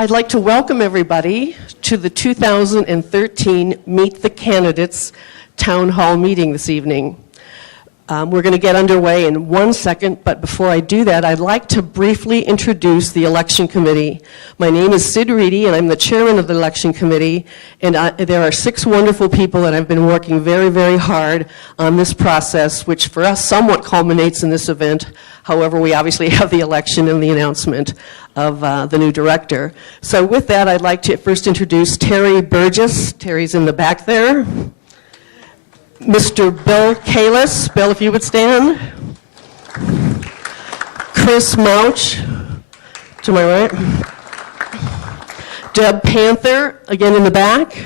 I'd like to welcome everybody to the 2013 Meet the Candidates Town Hall meeting this evening. We're going to get underway in 1 second, but before I do that, I'd like to briefly introduce the Election Committee. My name is Sid Reedy, and I'm the chairman of the Election Committee, and there are 6 wonderful people that have been working very, very hard on this process, which for us somewhat culminates in this event. However, we obviously have the election and the announcement of the new director. So with that, I'd like to first introduce Terry Burgess. Terry's in the back there. Mr. Bill Kalis. Bill, if you would stand. Chris Mouch, to my right. Deb Panther, again in the back.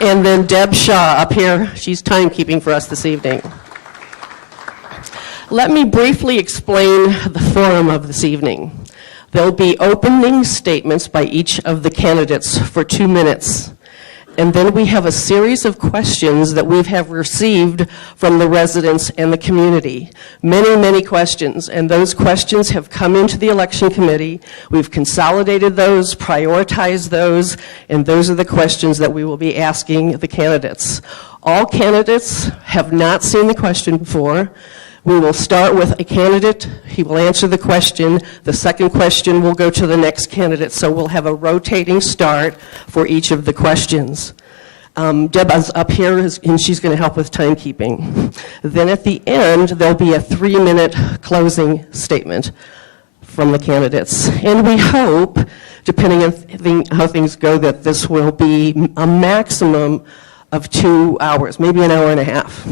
And then Deb Shaw up here. She's timekeeping for us this evening. Let me briefly explain the forum of this evening. There'll be opening statements by each of the candidates for 2 minutes. And then we have a series of questions that we have received from the residents and the community. Many, many questions, and those questions have come into the election committee. We've consolidated those, prioritized those, and those are the questions that we will be asking the candidates. All candidates have not seen the question before. We will start with a candidate. He will answer the question. The second question will go to the next candidate. So we'll have a rotating start for each of the questions. Deb is up here, and she's going to help with timekeeping. Then at the end, there'll be a 3-minute closing statement from the candidates. And we hope, depending on how things go, that this will be a maximum of 2 hours, maybe an hour and a half.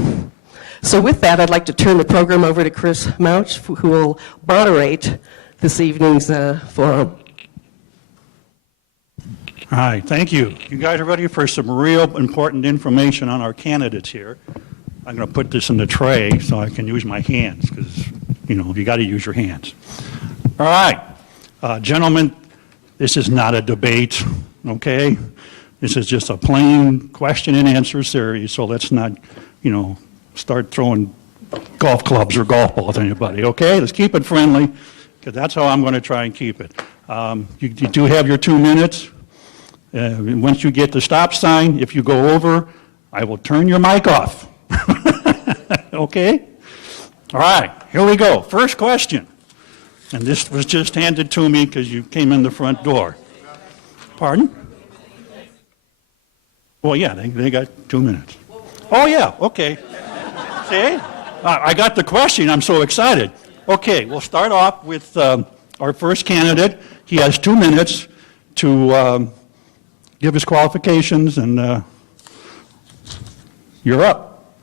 So with that, I'd like to turn the program over to Chris Mouch, who will moderate this evening's forum. All right, thank you. You guys are ready for some real important information on our candidates here. I'm going to put this in the tray so I can use my hands, because, you got to use your hands. All right, gentlemen, this is not a debate, okay? This is just a plain question and answer series, so let's not, start throwing golf clubs or golf balls at anybody, okay? Let's keep it friendly, because that's how I'm going to try and keep it. You do have your 2 minutes. Once you get the stop sign, if you go over, I will turn your mic off. Okay? All right, here we go. First question. And this was just handed to me because you came in the front door. Pardon? Well, yeah, they got 2 minutes. Oh, yeah, okay. See? I got the question. I'm so excited. Okay, we'll start off with our first candidate. He has 2 minutes to give his qualifications, and you're up.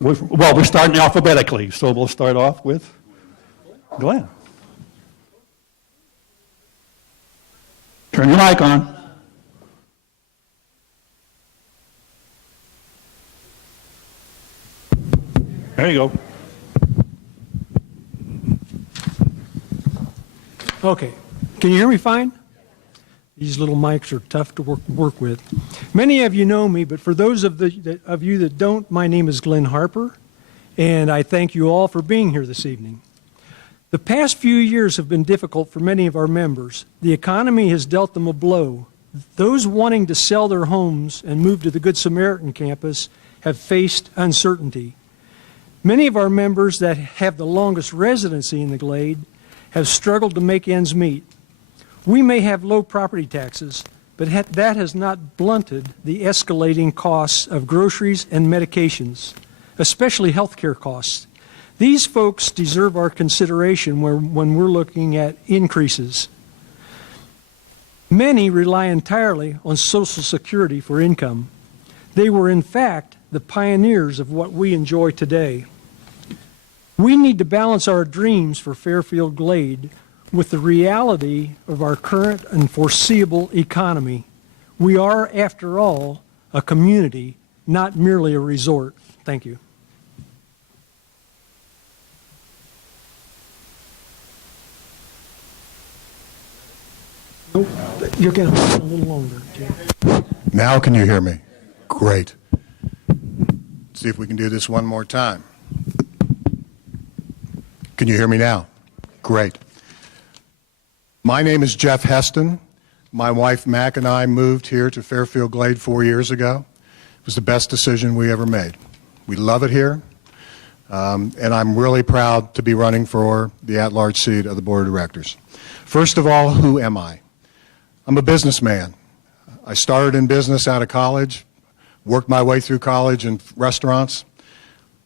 We're starting alphabetically, so we'll start off with Glenn. Turn your mic on. There you go. Okay. Can you hear me fine? These little mics are tough to work with. Many of you know me, but for those of you that don't, my name is Glenn Harper, and I thank you all for being here this evening. The past few years have been difficult for many of our members. The economy has dealt them a blow. Those wanting to sell their homes and move to the Good Samaritan campus have faced uncertainty. Many of our members that have the longest residency in the Glade have struggled to make ends meet. We may have low property taxes, but that has not blunted the escalating costs of groceries and medications, especially health care costs. These folks deserve our consideration when we're looking at increases. Many rely entirely on Social Security for income. They were, in fact, the pioneers of what we enjoy today. We need to balance our dreams for Fairfield Glade with the reality of our current and foreseeable economy. We are, after all, a community, not merely a resort. Thank you. Nope. You're going to a little longer, Jim. Now can you hear me? Great. See if we can do this one more time. Can you hear me now? Great. My name is Jeff Heston. My wife Mac and I moved here to Fairfield Glade 4 years ago. It was the best decision we ever made. We love it here, and I'm really proud to be running for the at-large seat of the Board of Directors. First of all, who am I? I'm a businessman. I started in business out of college, worked my way through college in restaurants,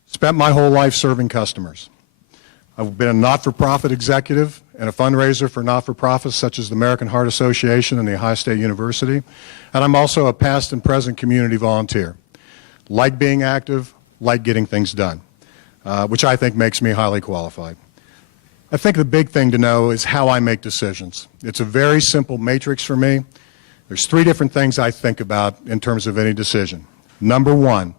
spent my whole life serving customers. I've been a not-for-profit executive and a fundraiser for not-for-profits such as the American Heart Association and the Ohio State University, and I'm also a past and present community volunteer. Like being active, like getting things done, which I think makes me highly qualified. I think the big thing to know is how I make decisions. It's a very simple matrix for me. There's 3 different things I think about in terms of any decision. Number 1,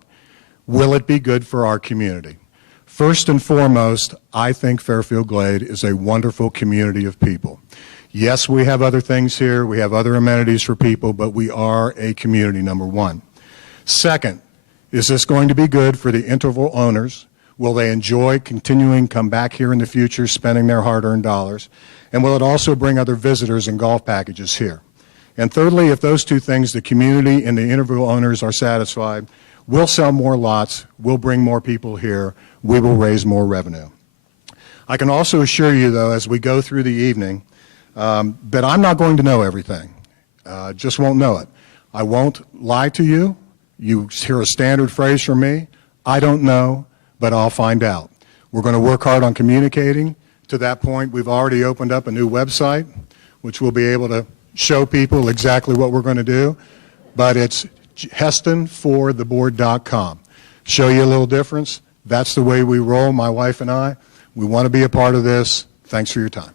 will it be good for our community? First and foremost, I think Fairfield Glade is a wonderful community of people. Yes, we have other things here, we have other amenities for people, but we are a community, number 1. Second, is this going to be good for the interval owners? Will they enjoy continuing to come back here in the future, spending their hard-earned dollars? And will it also bring other visitors and golf packages here? And thirdly, if those 2 things, the community and the interval owners are satisfied, we'll sell more lots, we'll bring more people here, we will raise more revenue. I can also assure you, though, as we go through the evening, that I'm not going to know everything. Just won't know it. I won't lie to you. You hear a standard phrase from me, I don't know, but I'll find out. We're going to work hard on communicating. To that point, we've already opened up a new website, which we'll be able to show people exactly what we're going to do, but it's hestonfortheboard.com. Show you a little difference. That's the way we roll, my wife and I. We want to be a part of this. Thanks for your time.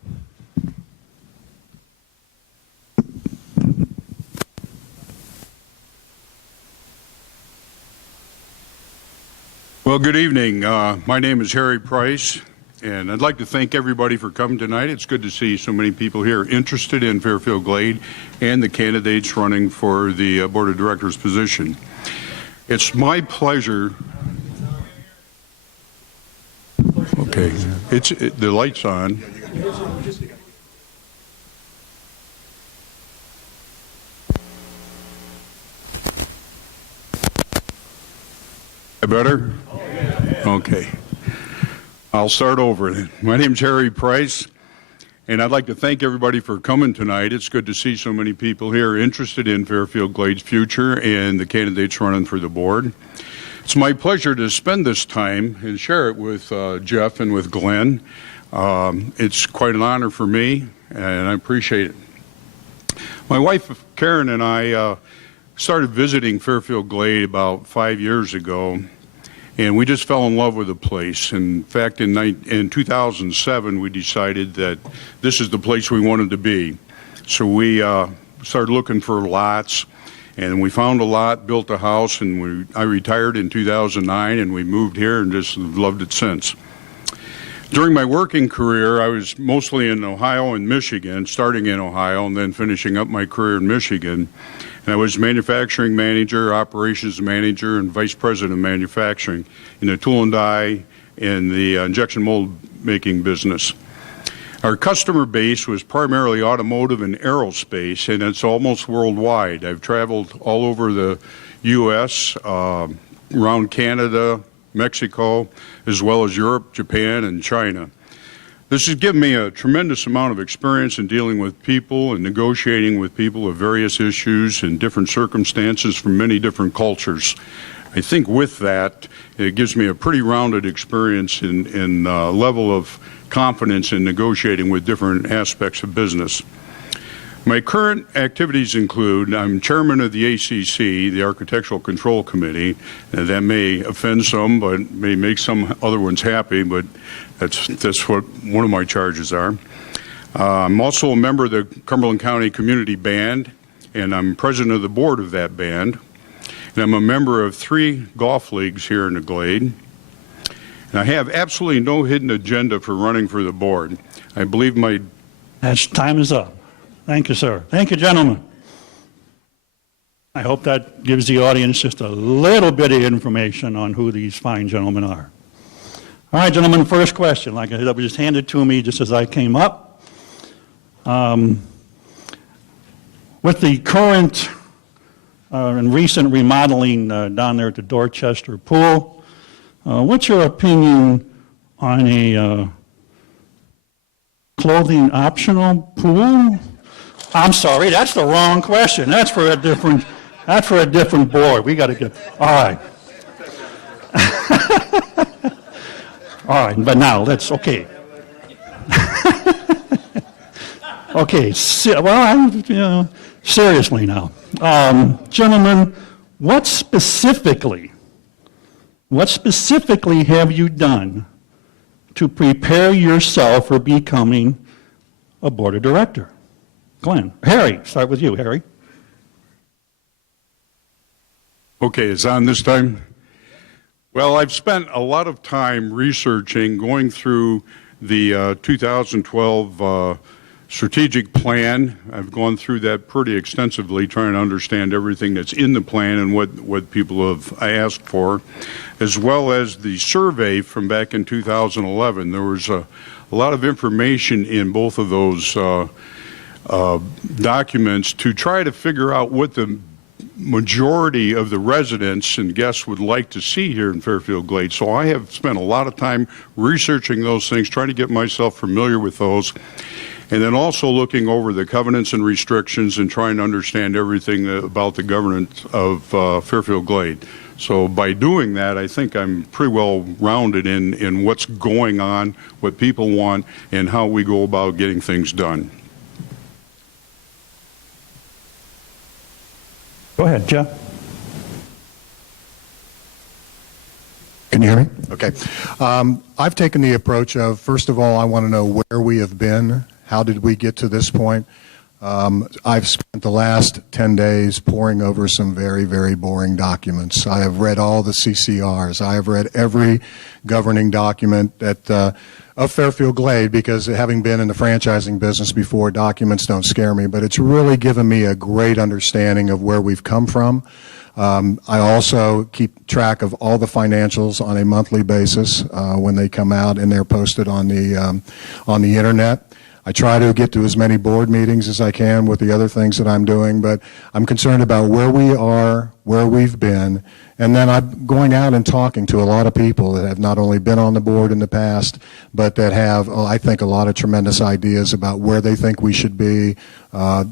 Well, good evening. My name is Harry Price, and I'd like to thank everybody for coming tonight. It's good to see so many people here interested in Fairfield Glade and the candidates running for the Board of Directors position. It's my pleasure. Okay, the light's on. Better? Okay. I'll start over. My name's Harry Price, and I'd like to thank everybody for coming tonight. It's good to see so many people here interested in Fairfield Glade's future and the candidates running for the board. It's my pleasure to spend this time and share it with Jeff and with Glenn. It's quite an honor for me, and I appreciate it. My wife, Karen, and I started visiting Fairfield Glade about 5 years ago, and we just fell in love with the place. In fact, in 2007, we decided that this is the place we wanted to be. So we started looking for lots, and we found a lot, built a house, and I retired in 2009, and we moved here and just loved it since. During my working career, I was mostly in Ohio and Michigan, starting in Ohio and then finishing up my career in Michigan. And I was manufacturing manager, operations manager, and vice president of manufacturing in the tool and die and the injection mold making business. Our customer base was primarily automotive and aerospace, and it's almost worldwide. I've traveled all over the U.S., around Canada, Mexico, as well as Europe, Japan, and China. This has given me a tremendous amount of experience in dealing with people and negotiating with people of various issues and different circumstances from many different cultures. I think with that, it gives me a pretty rounded experience in level of confidence in negotiating with different aspects of business. My current activities include, I'm chairman of the ACC, the Architectural Control Committee. That may offend some, but may make some other ones happy, but that's what one of my charges are. I'm also a member of the Cumberland County Community Band, and I'm president of the board of that band. And I'm a member of 3 golf leagues here in the Glade. And I have absolutely no hidden agenda for running for the board. I believe Time is up. Thank you, sir. Thank you, gentlemen. I hope that gives the audience just a little bit of information on who these fine gentlemen are. All right, gentlemen, first question. Like I said, that was just handed to me just as I came up. With the current and recent remodeling down there at the Dorchester Pool, what's your opinion on a clothing optional pool? I'm sorry, that's the wrong question. That's for a different board. We got to get, all right. All right, but now let's, okay. Okay, seriously now. Gentlemen, what specifically have you done to prepare yourself for becoming a board of director? Glenn, Harry, start with you, Harry. Okay, it's on this time. Well, I've spent a lot of time researching, going through the 2012 strategic plan. I've gone through that pretty extensively, trying to understand everything that's in the plan and what people have asked for, as well as the survey from back in 2011. There was a lot of information in both of those documents to try to figure out what the majority of the residents and guests would like to see here in Fairfield Glades. So I have spent a lot of time researching those things, trying to get myself familiar with those, and then also looking over the covenants and restrictions and trying to understand everything about the governance of Fairfield Glade. So by doing that, I think I'm pretty well rounded in what's going on, what people want, and how we go about getting things done. Go ahead, Jeff. Can you hear me? Okay. I've taken the approach of, first of all, I want to know where we have been. How did we get to this point? I've spent the last 10 days poring over some very, very boring documents. I have read all the CCRs. I have read every governing document that of Fairfield Glade, because having been in the franchising business before, documents don't scare me, but it's really given me a great understanding of where we've come from. I also keep track of all the financials on a monthly basis when they come out, and they're posted on the internet. I try to get to as many board meetings as I can with the other things that I'm doing, but I'm concerned about where we are, where we've been, and then I'm going out and talking to a lot of people that have not only been on the board in the past, but that have, I think, a lot of tremendous ideas about where they think we should be.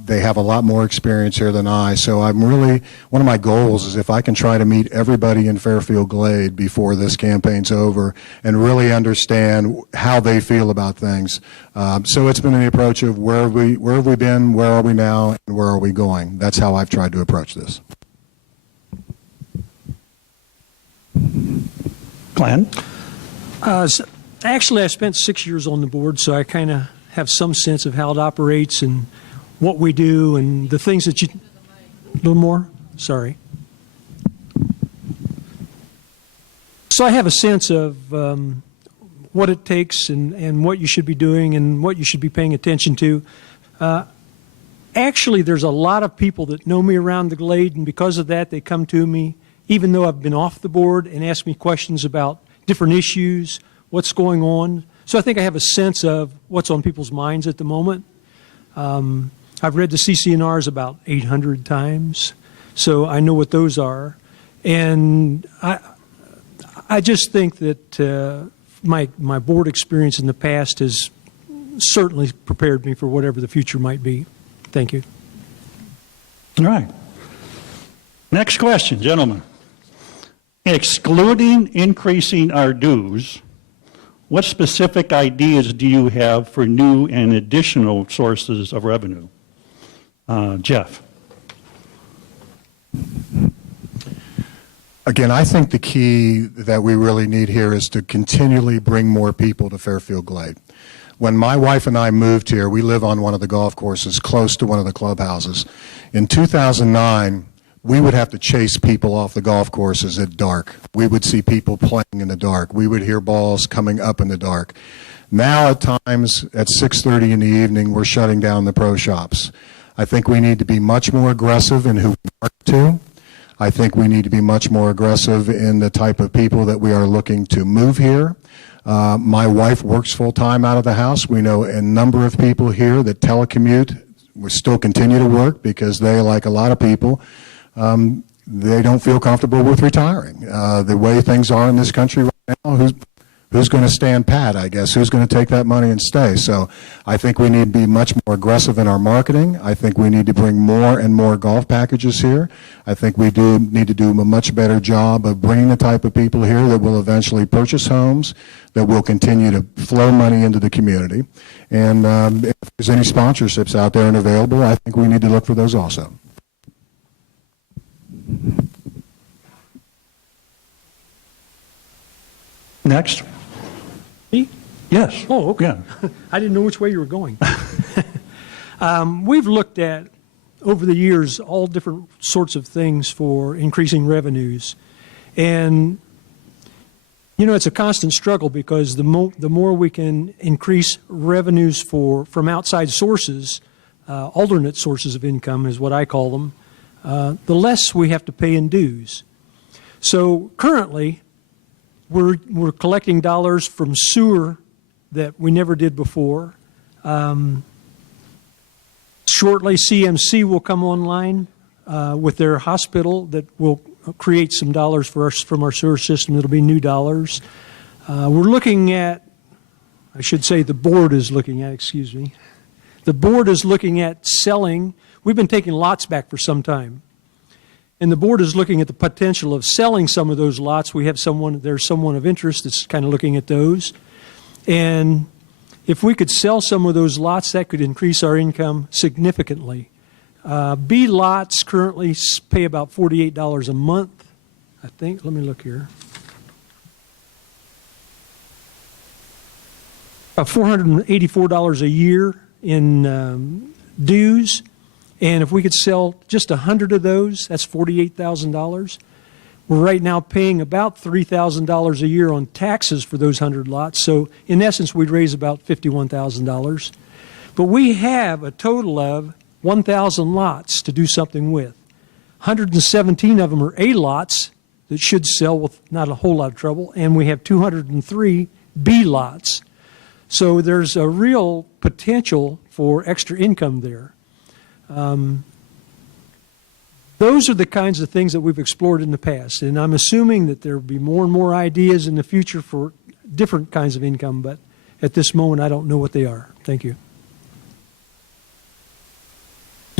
They have a lot more experience here than I, so I'm really, one of my goals is if I can try to meet everybody in Fairfield Glade before this campaign's over and really understand how they feel about things. So it's been the approach of where have we been, where are we now, and where are we going. That's how I've tried to approach this. Glenn? Actually, I spent 6 years on the board, so I kind of have some sense of how it operates and what we do and the things that you... A little more? Sorry. So I have a sense of what it takes and what you should be doing and what you should be paying attention to. Actually, there's a lot of people that know me around the Glade, and because of that, they come to me, even though I've been off the board, and ask me questions about different issues, what's going on. So I think I have a sense of what's on people's minds at the moment. I've read the CC&Rs about 800 times, so I know what those are. And I just think that my board experience in the past has certainly prepared me for whatever the future might be. Thank you. All right. Next question, gentlemen. Excluding increasing our dues, what specific ideas do you have for new and additional sources of revenue? Jeff. Again, I think the key that we really need here is to continually bring more people to Fairfield Glade. When my wife and I moved here, we live on one of the golf courses close to one of the clubhouses. In 2009, we would have to chase people off the golf courses at dark. We would see people playing in the dark. We would hear balls coming up in the dark. Now at times at 6:30 in the evening, we're shutting down the pro shops. I think we need to be much more aggressive in who we market to. I think we need to be much more aggressive in the type of people that we are looking to move here. My wife works full-time out of the house. We know a number of people here that telecommute. We still continue to work because they, like a lot of people, they don't feel comfortable with retiring. The way things are in this country right now, who's going to stand pat, I guess? Who's going to take that money and stay? So I think we need to be much more aggressive in our marketing. I think we need to bring more and more golf packages here. I think we do need to do a much better job of bringing the type of people here that will eventually purchase homes, that will continue to flow money into the community. And if there's any sponsorships out there and available, I think we need to look for those also. Next. Me? Yes. Oh, okay. Yeah. I didn't know which way you were going. We've looked at, over the years, all different sorts of things for increasing revenues. And, you know, it's a constant struggle because the more we can increase revenues from outside sources, alternate sources of income is what I call them, the less we have to pay in dues. So currently, we're collecting dollars from sewer that we never did before. Shortly, CMC will come online with their hospital that will create some dollars for us from our sewer system. It'll be new dollars. We're looking at, I should say the board is looking at, excuse me. The board is looking at selling. We've been taking lots back for some time. And the board is looking at the potential of selling some of those lots. We have there's someone of interest that's kind of looking at those. And if we could sell some of those lots, that could increase our income significantly. B lots currently pay about $48 a month, I think. Let me look here. About $484 a year in dues. And if we could sell just 100 of those, that's $48,000. We're right now paying about $3,000 a year on taxes for those 100 lots. So in essence, we'd raise about $51,000. But we have a total of 1,000 lots to do something with. 117 of them are A lots that should sell with not a whole lot of trouble. And we have 203 B lots. So there's a real potential for extra income there. Those are the kinds of things that we've explored in the past, and I'm assuming that there will be more and more ideas in the future for different kinds of income, but at this moment I don't know what they are. Thank you.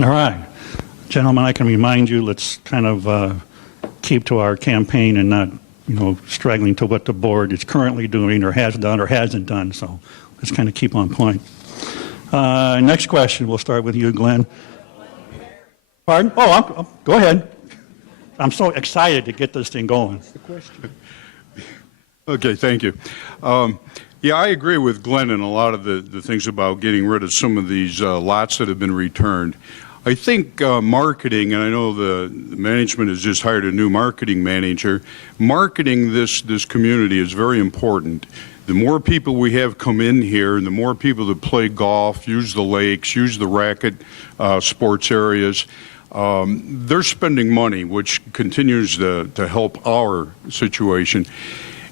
All right. Gentlemen, I can remind you, let's kind of keep to our campaign and not, straggling to what the board is currently doing or has done or hasn't done, so let's kind of keep on point. Next question, we'll start with you, Glenn. Pardon? Oh, go ahead. I'm so excited to get this thing going. That's the question. Okay, thank you. Yeah, I agree with Glenn in a lot of the things about getting rid of some of these lots that have been returned. I think marketing, and I know the management has just hired a new marketing manager, marketing this community is very important. The more people we have come in here and the more people that play golf, use the lakes, use the racket sports areas, they're spending money, which continues to help our situation.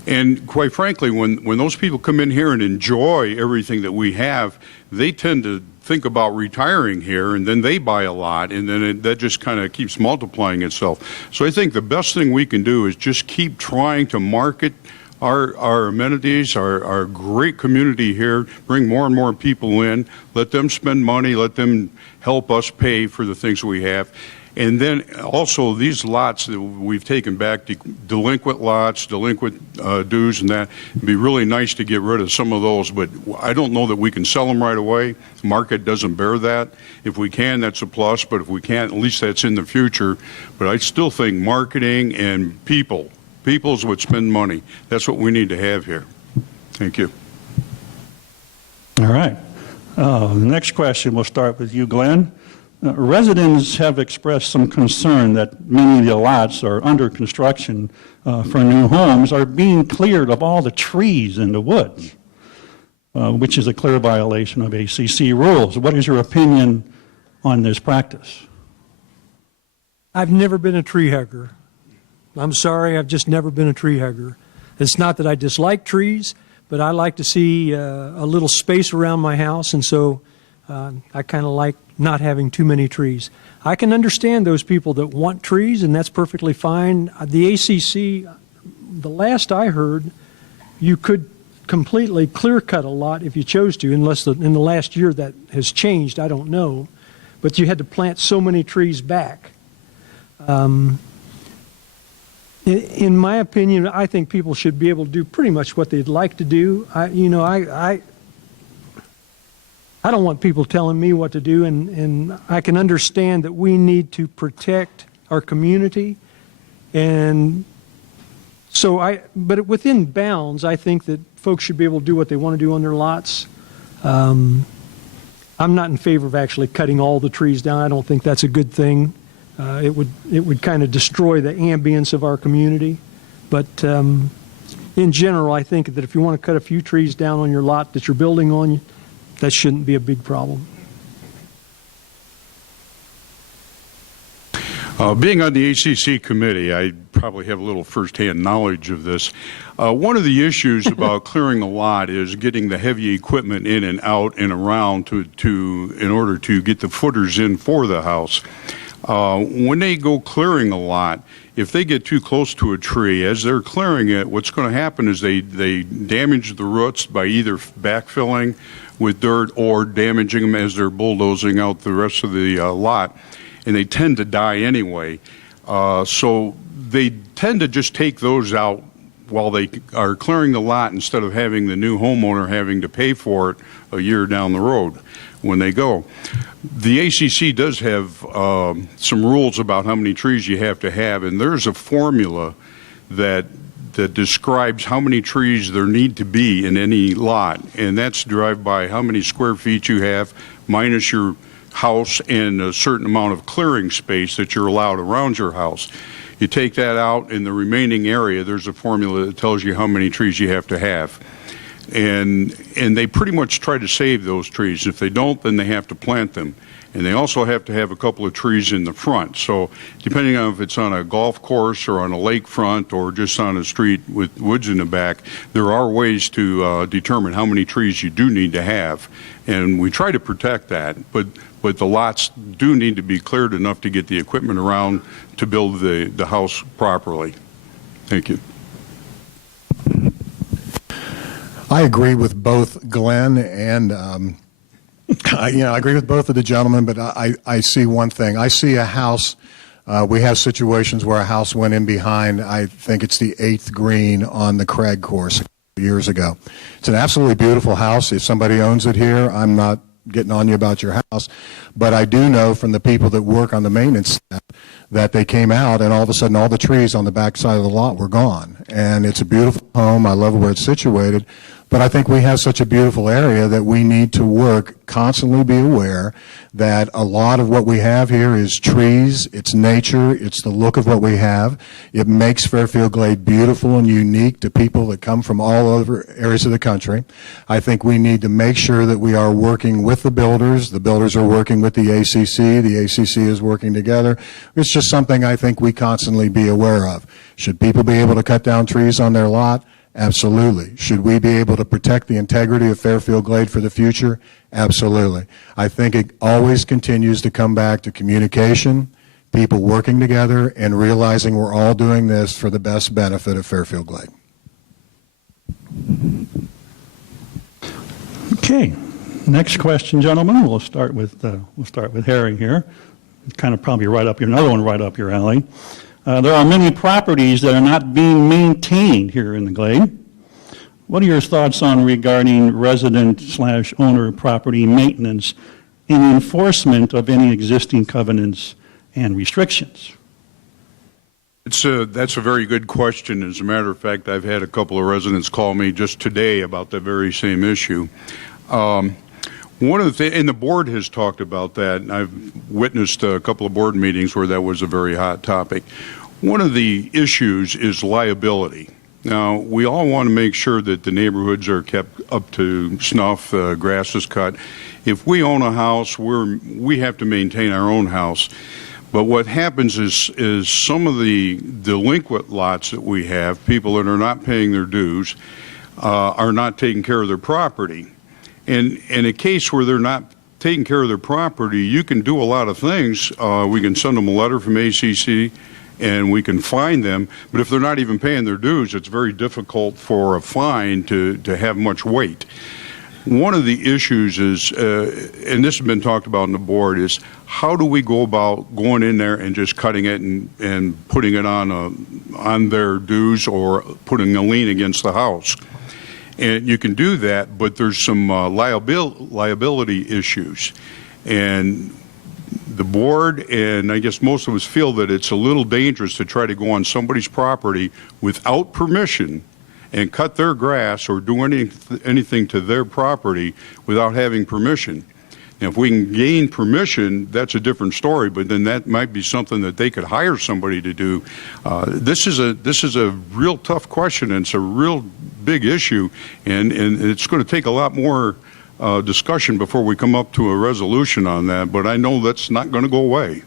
And quite frankly, when those people come in here and enjoy everything that we have, they tend to think about retiring here, and then they buy a lot, and then that just kind of keeps multiplying itself. So I think the best thing we can do is just keep trying to market our amenities, our great community here, bring more and more people in, let them spend money, let them help us pay for the things we have. And then also these lots that we've taken back, delinquent lots, delinquent dues and that, it'd be really nice to get rid of some of those, but I don't know that we can sell them right away. The market doesn't bear that. If we can, that's a plus, but if we can't, at least that's in the future. But I still think marketing and people is what spend money. That's what we need to have here. Thank you. All right. The next question, we'll start with you, Glenn. Residents have expressed some concern that many of the lots are under construction for new homes are being cleared of all the trees in the woods, which is a clear violation of ACC rules. What is your opinion on this practice? I've never been a tree hugger. I'm sorry, I've just never been a tree hugger. It's not that I dislike trees, but I like to see a little space around my house, and so I kind of like not having too many trees. I can understand those people that want trees, and that's perfectly fine. The ACC, the last I heard, you could completely clear cut a lot if you chose to, unless in the last year that has changed, I don't know. But you had to plant so many trees back. In my opinion, I think people should be able to do pretty much what they'd like to do. I don't want people telling me what to do, and I can understand that we need to protect our community. And so but within bounds, I think that folks should be able to do what they want to do on their lots. I'm not in favor of actually cutting all the trees down. I don't think that's a good thing. It would kind of destroy the ambience of our community. But in general, I think that if you want to cut a few trees down on your lot that you're building on, that shouldn't be a big problem. Being on the ACC committee, I probably have a little firsthand knowledge of this. One of the issues about clearing a lot is getting the heavy equipment in and out and around in order to get the footers in for the house. When they go clearing a lot, if they get too close to a tree, as they're clearing it, what's going to happen is they damage the roots by either backfilling with dirt or damaging them as they're bulldozing out the rest of the lot. And they tend to die anyway. So they tend to just take those out while they are clearing the lot instead of having the new homeowner having to pay for it a year down the road when they go. The ACC does have some rules about how many trees you have to have, and there's a formula that describes how many trees there need to be in any lot, and that's derived by how many square feet you have minus your house and a certain amount of clearing space that you're allowed around your house. You take that out, in the remaining area, there's a formula that tells you how many trees you have to have. And they pretty much try to save those trees. If they don't, then they have to plant them. And they also have to have a couple of trees in the front. So depending on if it's on a golf course or on a lakefront or just on a street with woods in the back, there are ways to determine how many trees you do need to have. And we try to protect that, but the lots do need to be cleared enough to get the equipment around to build the house properly. Thank you. I agree with both Glenn and I agree with both of the gentlemen, but I see one thing. I see a house. We have situations where a house went in behind, I think it's the 8th green on the Craig course a couple years ago. It's an absolutely beautiful house. If somebody owns it here, I'm not getting on you about your house, but I do know from the people that work on the maintenance staff that they came out and all of a sudden all the trees on the back side of the lot were gone. And it's a beautiful home. I love where it's situated. But I think we have such a beautiful area that we need to work, constantly be aware that a lot of what we have here is trees, it's nature, it's the look of what we have. It makes Fairfield Glade beautiful and unique to people that come from all over areas of the country. I think we need to make sure that we are working with the builders are working with the ACC is working together. It's just something I think we constantly be aware of. Should people be able to cut down trees on their lot? Absolutely. Should we be able to protect the integrity of Fairfield Glade for the future? Absolutely. I think it always continues to come back to communication, people working together, and realizing we're all doing this for the best benefit of Fairfield Glade. Okay. Next question, gentlemen. We'll start with Harry here. It's kind of probably another one right up your alley. There are many properties that are not being maintained here in the Glade. What are your thoughts on regarding resident/owner property maintenance and enforcement of any existing covenants and restrictions? That's a very good question. As a matter of fact, I've had a couple of residents call me just today about the very same issue. One of the things, and the board has talked about that, and I've witnessed a couple of board meetings where that was a very hot topic. One of the issues is liability. Now, we all want to make sure that the neighborhoods are kept up to snuff, grass is cut. If we own a house, we have to maintain our own house. But what happens is some of the delinquent lots that we have, people that are not paying their dues, are not taking care of their property. And in a case where they're not taking care of their property, you can do a lot of things. We can send them a letter from ACC and we can fine them. But if they're not even paying their dues, it's very difficult for a fine to have much weight. One of the issues is, and this has been talked about on the board, is how do we go about going in there and just cutting it and putting it on their dues or putting a lien against the house? And you can do that, but there's some liability issues. And the board, and I guess most of us feel that it's a little dangerous to try to go on somebody's property without permission and cut their grass or do anything to their property without having permission. Now, if we can gain permission, that's a different story, but then that might be something that they could hire somebody to do. This is a real tough question, and it's a real big issue, and it's going to take a lot more discussion before we come up to a resolution on that, but I know that's not going to go away.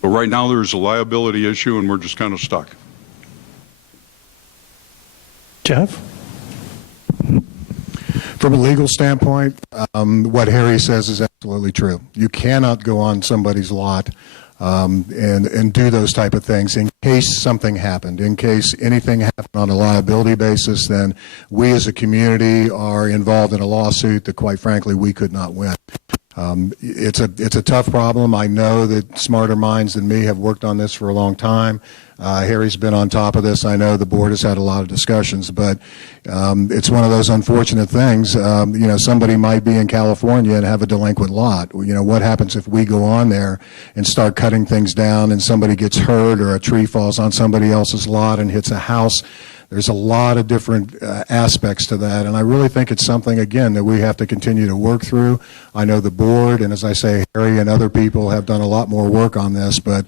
But right now there's a liability issue, and we're just kind of stuck. Jeff? From a legal standpoint, what Harry says is absolutely true. You cannot go on somebody's lot and do those type of things in case something happened. In case anything happened on a liability basis, then we as a community are involved in a lawsuit that, quite frankly, we could not win. It's a tough problem. I know that smarter minds than me have worked on this for a long time. Harry's been on top of this. I know the board has had a lot of discussions, but it's one of those unfortunate things. Somebody might be in California and have a delinquent lot. What happens if we go on there and start cutting things down and somebody gets hurt or a tree falls on somebody else's lot and hits a house? There's a lot of different aspects to that, and I really think it's something, again, that we have to continue to work through. I know the board, and as I say, Harry and other people have done a lot more work on this, but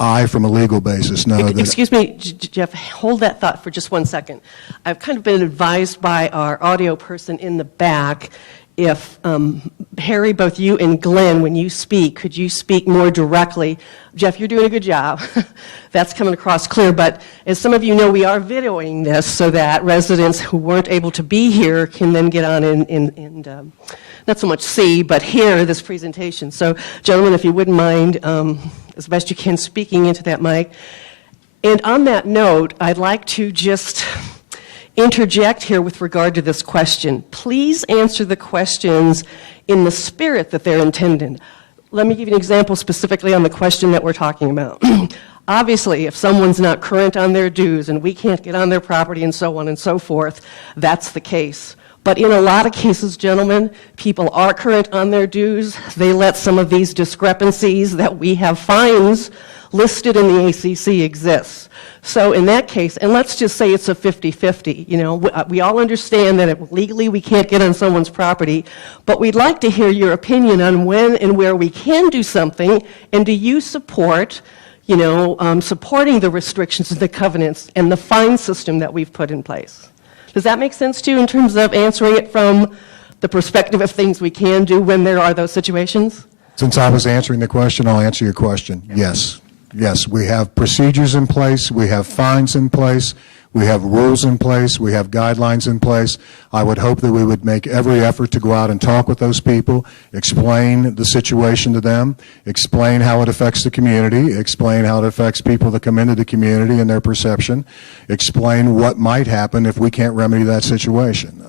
I, from a legal basis, know that... Excuse me, Jeff, hold that thought for just 1 second. I've kind of been advised by our audio person in the back, if Harry, both you and Glenn, when you speak, could you speak more directly? Jeff, you're doing a good job. That's coming across clear, but as some of you know, we are videoing this so that residents who weren't able to be here can then get on and not so much see, but hear this presentation. So, gentlemen, if you wouldn't mind, as best you can, speaking into that mic. And on that note, I'd like to just interject here with regard to this question. Please answer the questions in the spirit that they're intended. Let me give you an example specifically on the question that we're talking about. Obviously, if someone's not current on their dues and we can't get on their property and so on and so forth, that's the case. But in a lot of cases, gentlemen, people are current on their dues. They let some of these discrepancies that we have fines listed in the ACC exist. So in that case, and let's just say it's a 50-50, we all understand that legally we can't get on someone's property, but we'd like to hear your opinion on when and where we can do something, and do you support, supporting the restrictions and the covenants and the fine system that we've put in place? Does that make sense to you in terms of answering it from the perspective of things we can do when there are those situations? Since I was answering the question, I'll answer your question. Yes. Yes, we have procedures in place, we have fines in place, we have rules in place, we have guidelines in place. I would hope that we would make every effort to go out and talk with those people, explain the situation to them, explain how it affects the community, explain how it affects people that come into the community and their perception, explain what might happen if we can't remedy that situation.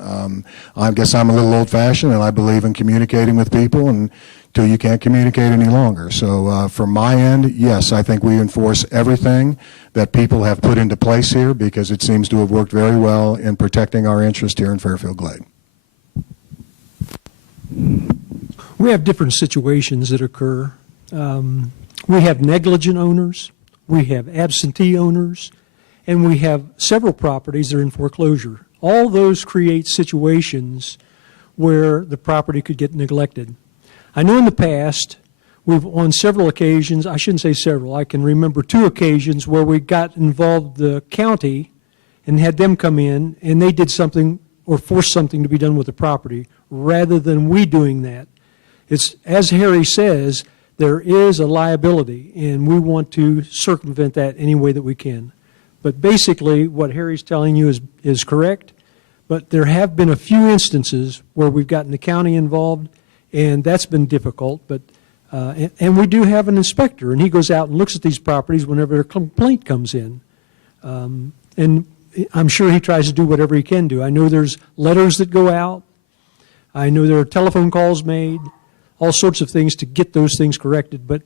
I guess I'm a little old-fashioned, and I believe in communicating with people until you can't communicate any longer. So from my end, yes, I think we enforce everything that people have put into place here because it seems to have worked very well in protecting our interest here in Fairfield Glade. We have different situations that occur. We have negligent owners, we have absentee owners, and we have several properties that are in foreclosure. All those create situations where the property could get neglected. I know in the past, we've on several occasions, I shouldn't say several, I can remember 2 occasions where we got involved the county and had them come in and they did something or forced something to be done with the property rather than we doing that. It's, as Harry says, there is a liability and we want to circumvent that any way that we can. But basically, what Harry's telling you is correct. But there have been a few instances where we've gotten the county involved, and that's been difficult. But and we do have an inspector, and he goes out and looks at these properties whenever a complaint comes in. And I'm sure he tries to do whatever he can do. I know there's letters that go out. I know there are telephone calls made, all sorts of things to get those things corrected. But